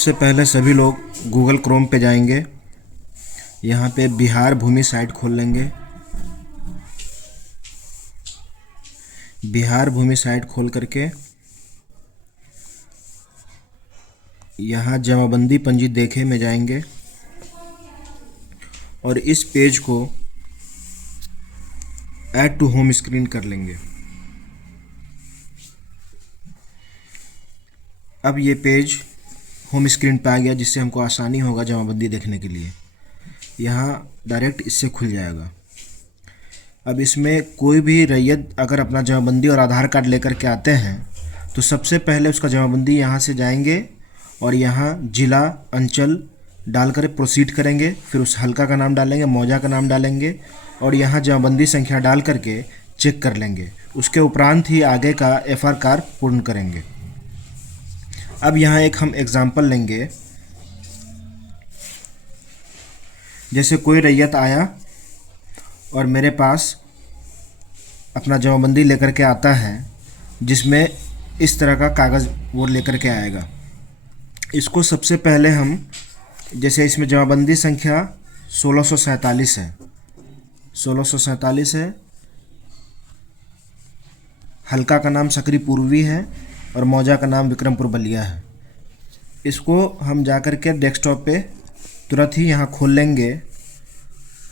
सबसे पहले सभी लोग गूगल क्रोम पे जाएंगे। यहाँ पे बिहार भूमि साइट खोल लेंगे। बिहार भूमि साइट खोल करके यहाँ जमाबंदी पंजी देखे में जाएंगे और इस पेज को ऐड टू होम स्क्रीन कर लेंगे। अब ये पेज होम स्क्रीन पे आ गया, जिससे हमको आसानी होगा जमाबंदी देखने के लिए। यहाँ डायरेक्ट इससे खुल जाएगा। अब इसमें कोई भी रैयत अगर अपना जमाबंदी और आधार कार्ड लेकर के आते हैं तो सबसे पहले उसका जमाबंदी यहाँ से जाएंगे और यहाँ जिला अंचल डालकर प्रोसीड करेंगे। फिर उस हल्का का नाम डालेंगे, मौजा का नाम डालेंगे और यहाँ जमाबंदी संख्या डाल करके चेक कर लेंगे। उसके उपरांत ही आगे का एफआर कार्य पूर्ण करेंगे। अब यहाँ एक हम एग्जाम्पल लेंगे। जैसे कोई रैयत आया और मेरे पास अपना जमाबंदी लेकर के आता है, जिसमें इस तरह का कागज़ वो लेकर के आएगा। इसको सबसे पहले हम, जैसे इसमें जमाबंदी संख्या 1647 है, 1647 है, हल्का का नाम सकरी पूर्वी है और मौजा का नाम विक्रमपुर बलिया है। इसको हम जाकर के डेस्कटॉप पे तुरंत ही यहाँ खोल लेंगे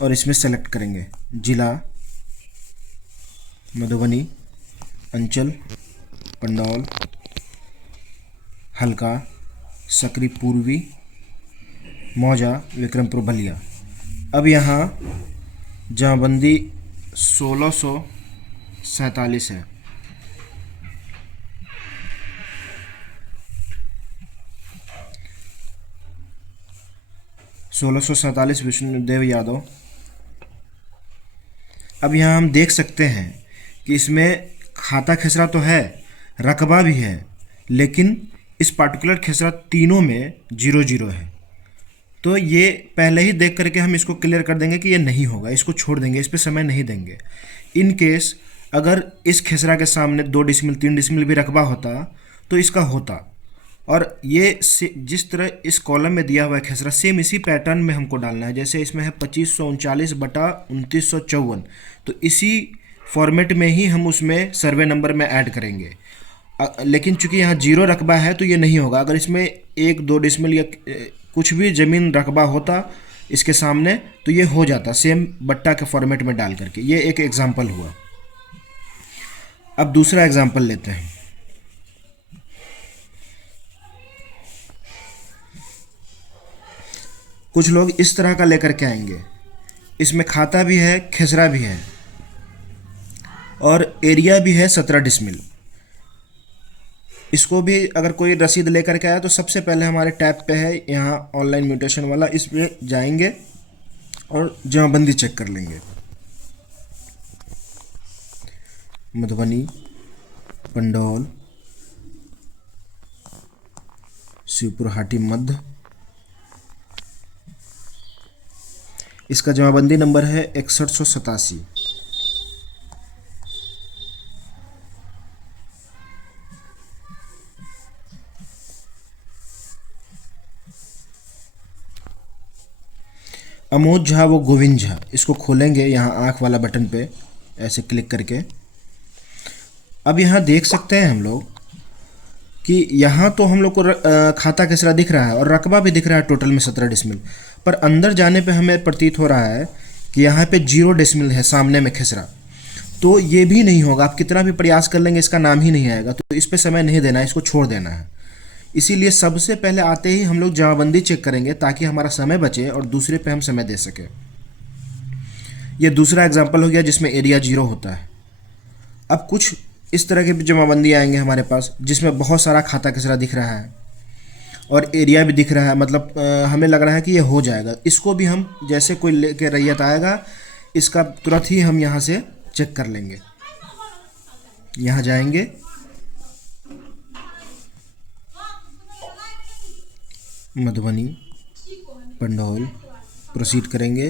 और इसमें सेलेक्ट करेंगे जिला मधुबनी, अंचल पंडौल, हल्का सकरी पूर्वी, मौजा विक्रमपुर बलिया। अब यहाँ जमाबंदी 1647 है। विष्णुदेव यादव। अब यहाँ हम देख सकते हैं कि इसमें खाता खेसरा तो है, रकबा भी है, लेकिन इस पार्टिकुलर खेसरा तीनों में 00 है। तो ये पहले ही देख करके हम इसको क्लियर कर देंगे कि ये नहीं होगा, इसको छोड़ देंगे, इस पे समय नहीं देंगे। इन केस अगर इस खेसरा के सामने 2 डिसमिल 3 डिसमिल भी रकबा होता तो इसका होता। और ये जिस तरह इस कॉलम में दिया हुआ है खेसरा, सेम इसी पैटर्न में हमको डालना है। जैसे इसमें है 2539/2954, तो इसी फॉर्मेट में ही हम उसमें सर्वे नंबर में ऐड करेंगे। लेकिन चूंकि यहाँ 0 रकबा है तो ये नहीं होगा। अगर इसमें 1-2 डिसमिल या कुछ भी ज़मीन रकबा होता इसके सामने तो ये हो जाता, सेम बट्टा के फॉर्मेट में डाल करके। ये एक एग्जाम्पल हुआ। अब दूसरा एग्जाम्पल लेते हैं। कुछ लोग इस तरह का लेकर के आएंगे। इसमें खाता भी है, खेसरा भी है और एरिया भी है 17 डिसमिल। इसको भी अगर कोई रसीद लेकर के आया तो सबसे पहले हमारे टैब पे है यहाँ ऑनलाइन म्यूटेशन वाला, इस पे जाएंगे और जमाबंदी चेक कर लेंगे। मधुबनी, पंडौल, शिवपुर हाटी मध्य। इसका जमाबंदी नंबर है 6187। अमोद झा वो गोविंद झा। इसको खोलेंगे यहाँ आँख वाला बटन पे ऐसे क्लिक करके। अब यहाँ देख सकते हैं हम लोग कि यहाँ तो हम लोग को खाता खेसरा दिख रहा है और रकबा भी दिख रहा है, टोटल में 17 डिसमिल। पर अंदर जाने पे हमें प्रतीत हो रहा है कि यहाँ पे 0 डिसमिल है सामने में खेसरा। तो ये भी नहीं होगा, आप कितना भी प्रयास कर लेंगे इसका नाम ही नहीं आएगा। तो इस पे समय नहीं देना है, इसको छोड़ देना है। इसीलिए सबसे पहले आते ही हम लोग जमाबंदी चेक करेंगे ताकि हमारा समय बचे और दूसरे पे हम समय दे सके। ये दूसरा एग्जाम्पल हो गया जिसमें एरिया 0 होता है। अब कुछ इस तरह के जमाबंदी आएंगे हमारे पास जिसमें बहुत सारा खाता खेसरा दिख रहा है और एरिया भी दिख रहा है, मतलब हमें लग रहा है कि ये हो जाएगा। इसको भी हम, जैसे कोई लेके रैयत आएगा, इसका तुरंत ही हम यहाँ से चेक कर लेंगे। यहाँ जाएंगे, मधुबनी, पंडौल, प्रोसीड करेंगे,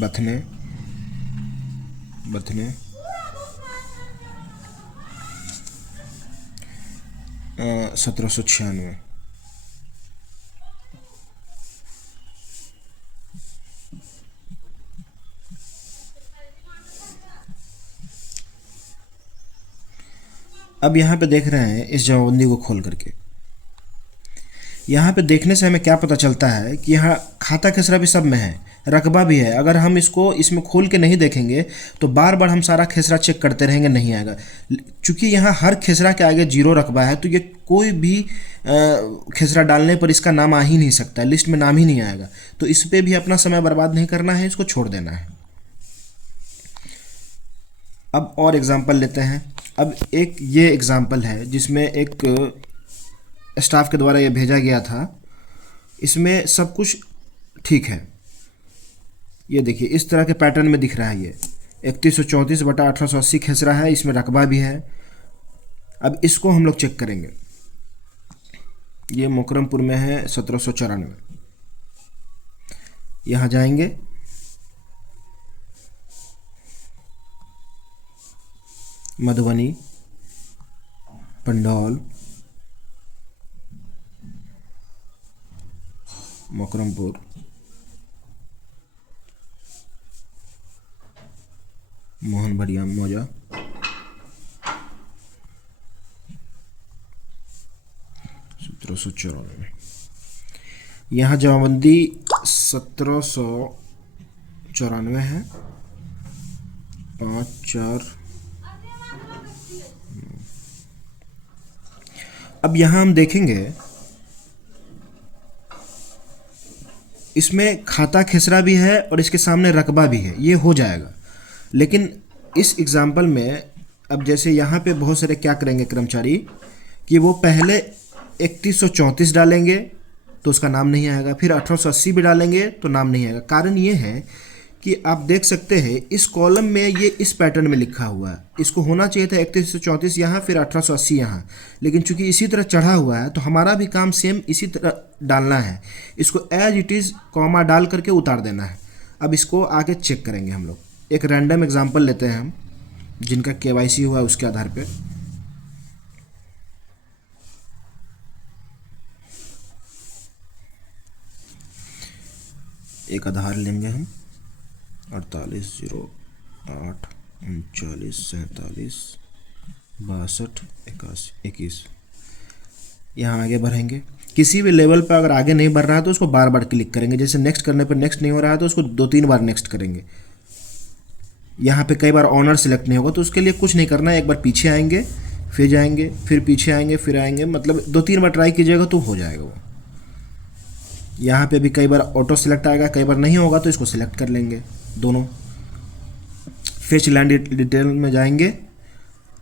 बथने, 1796। अब यहाँ पे देख रहे हैं इस जमाबंदी को खोल करके, यहाँ पे देखने से हमें क्या पता चलता है कि यहाँ खाता खेसरा भी सब में है, रकबा भी है। अगर हम इसको इसमें खोल के नहीं देखेंगे तो बार बार हम सारा खेसरा चेक करते रहेंगे, नहीं आएगा। चूँकि यहाँ हर खेसरा के आगे 0 रकबा है तो ये कोई भी खेसरा डालने पर इसका नाम आ ही नहीं सकता, लिस्ट में नाम ही नहीं आएगा। तो इस पर भी अपना समय बर्बाद नहीं करना है, इसको छोड़ देना है। अब और एग्जाम्पल लेते हैं। अब एक ये एग्जाम्पल है जिसमें एक स्टाफ के द्वारा ये भेजा गया था, इसमें सब कुछ ठीक है। ये देखिए इस तरह के पैटर्न में दिख रहा है, ये 3134/1880 खेसरा है, इसमें रकबा भी है। अब इसको हम लोग चेक करेंगे। ये मोकरमपुर में है 1794। यहाँ जाएंगे, मधुबनी, पंडौल, मोकरमपुर, मोहन बढ़िया मौजा, 1794। यहाँ जमाबंदी 1794 है, 5/4। अब यहाँ हम देखेंगे इसमें खाता खेसरा भी है और इसके सामने रकबा भी है, ये हो जाएगा। लेकिन इस एग्जाम्पल में अब जैसे यहाँ पे बहुत सारे क्या करेंगे कर्मचारी कि वो पहले 3134 डालेंगे तो उसका नाम नहीं आएगा, फिर 1880 भी डालेंगे तो नाम नहीं आएगा। कारण ये है कि आप देख सकते हैं इस कॉलम में ये इस पैटर्न में लिखा हुआ है, इसको होना चाहिए था 3134 यहाँ, फिर 1880 यहाँ, लेकिन चूंकि इसी तरह चढ़ा हुआ है तो हमारा भी काम सेम इसी तरह डालना है। इसको एज इट इज़ कॉमा डाल करके उतार देना है। अब इसको आगे चेक करेंगे हम लोग। एक रैंडम एग्जाम्पल लेते हैं हम, जिनका KYC हुआ है उसके आधार पर। एक आधार लेंगे हम, 4808394762 यहाँ आगे बढ़ेंगे। किसी भी लेवल पर अगर आगे नहीं बढ़ रहा है तो उसको बार बार क्लिक करेंगे। जैसे नेक्स्ट करने पर नेक्स्ट नहीं हो रहा है तो उसको 2-3 बार नेक्स्ट करेंगे। यहाँ पे कई बार ऑनर सेलेक्ट नहीं होगा तो उसके लिए कुछ नहीं करना है, एक बार पीछे आएंगे, फिर जाएंगे, फिर पीछे आएंगे, फिर आएंगे, मतलब 2-3 बार ट्राई कीजिएगा तो हो जाएगा वो। यहाँ पे भी कई बार ऑटो सेलेक्ट आएगा, कई बार नहीं होगा तो इसको सिलेक्ट कर लेंगे दोनों। फेच लैंड डिटेल में जाएंगे।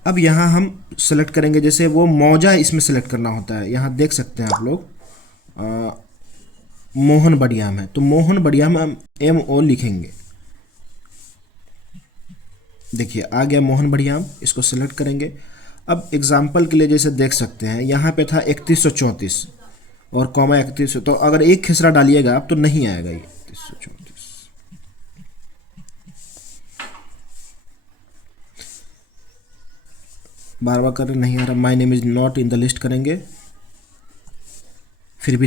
अब यहाँ हम सेलेक्ट करेंगे, जैसे वो मौजा इसमें सेलेक्ट करना होता है। यहाँ देख सकते हैं आप लोग मोहन बढ़ियाम है, तो मोहन बढ़ियाम हम MO लिखेंगे। देखिए आ गया मोहन बढ़ियाम, इसको सेलेक्ट करेंगे। अब एग्जाम्पल के लिए जैसे देख सकते हैं यहाँ पे था 3134 और कॉमा 31, तो अगर एक खेसरा डालिएगा आप तो नहीं आएगा ये 3134। बार बार कर नहीं आ रहा, my name is not in the list करेंगे, फिर भी